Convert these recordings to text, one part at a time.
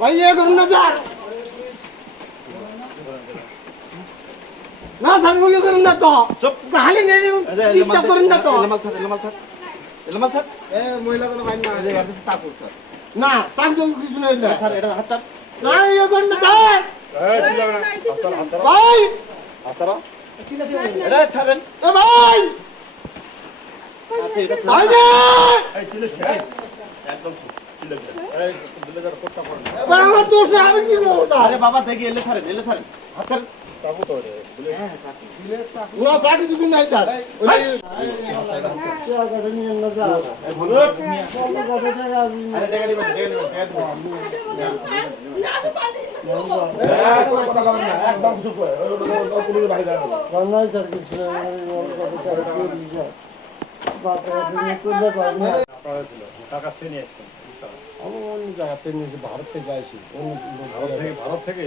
ভাই ইয়ে করুন না স্যার না স্যার ইয়ে করুন না তো। হালি ইচ্ছা করুন না তো। এলেমাল থাক এলেমাল থাক এলেমাল থাক এ মহিলা তো ভাই না আর কিছু চাকু স্যার না জন্য কিছু নেই। না স্যার এটা হাত চাপ। না ইয়ে করুন না স্যার ভাই চাপ এটা ছাড়েন। এ ভাই। আচ্ছা এটা ভাই। রে একদম। এই, পারেন। এবার আমার দোষ আমি কি করব আরে বাবা দেখি এলে ছাড়েন এলে ছাড়েন হাত ছাড়েন না স্যার কিছু নাই স্যার ওই আরে টাকা নিয়ে এসছেন আমি অন্য জায়গাতে নিয়েছি ভারত থেকে আসি। অন্য ভারত থেকে? ভারত থেকে?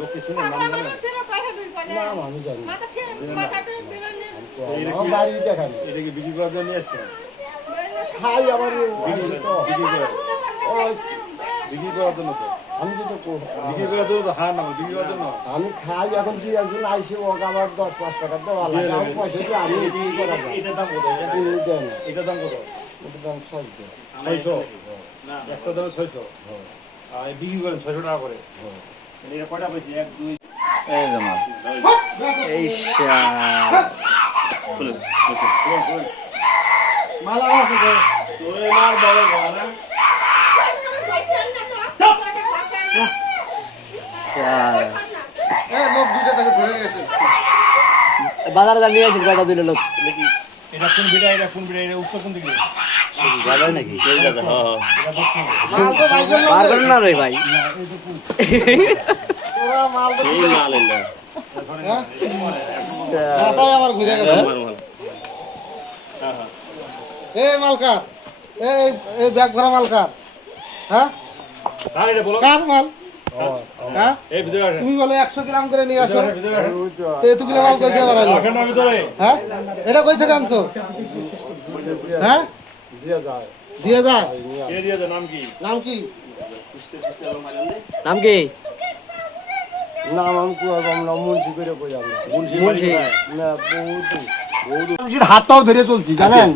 লোক কি চিনেন নাম নাম আমি জানি না। বাড়ি দেখানি। এটা কি বিক্রি করার জন্য নিয়ে এসছেন খাই আবার বিক্রি তো। বিক্রি করে বিক্রি করার জন্য তো। আমি করব বিক্রি করার জন্য তো হার না বিক্রি করার জন্য আমি খাই এখন তুই একজন আইসি ওকে আমার দশ পাঁচ টাকা দেওয়া লাগে। আমি পয়সা দিয়ে আমি বিক্রি করা যায়। দাম কত? এটা না দাম কত? এটা দাম সব ছয়শো। একটা দামে ছয়শো। আর এই বিক্রি করেন ছয়শো টাকা করে। এটা কয়টা পেয়েছি এক দুই। এই জামা এই মালা আছে। মার বড় না? বাজারে দাঁড়িয়ে আছে কয়টা দিল লোক? এটা কোন বিড়া এটা কোন বিড়া এটা উত্তর কোন দিকে? নাকি? না রে ভাই? এই হ্যাঁ? মাথায় আমার ঘুরে গেছে। এই এই এই ব্যাগ ভরা মালকার। হ্যাঁ? বলো? কার মাল? হ্যাঁ? এই ভিতরে আসেন। তুমি বলে একশো গ্রাম করে নিয়ে আসো। ভিতরে আসেন তো এতগুলো মাল কই থেকে হ্যাঁ? এটা কই থেকে আনছো? হ্যাঁ? দিয়ে যায় কে দিয়েছে নাম কি নাম কি নাম আমি আমরা মুন্সি করে কই মুন্সি না বহুত মানুষের হাতটাও ধরে চলছি জানেন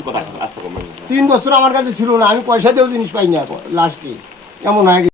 তিন বছর আমার কাছে ছিল না আমি পয়সা দিয়েও জিনিস পাইনি এখন লাস্টে কেমন হয়ে।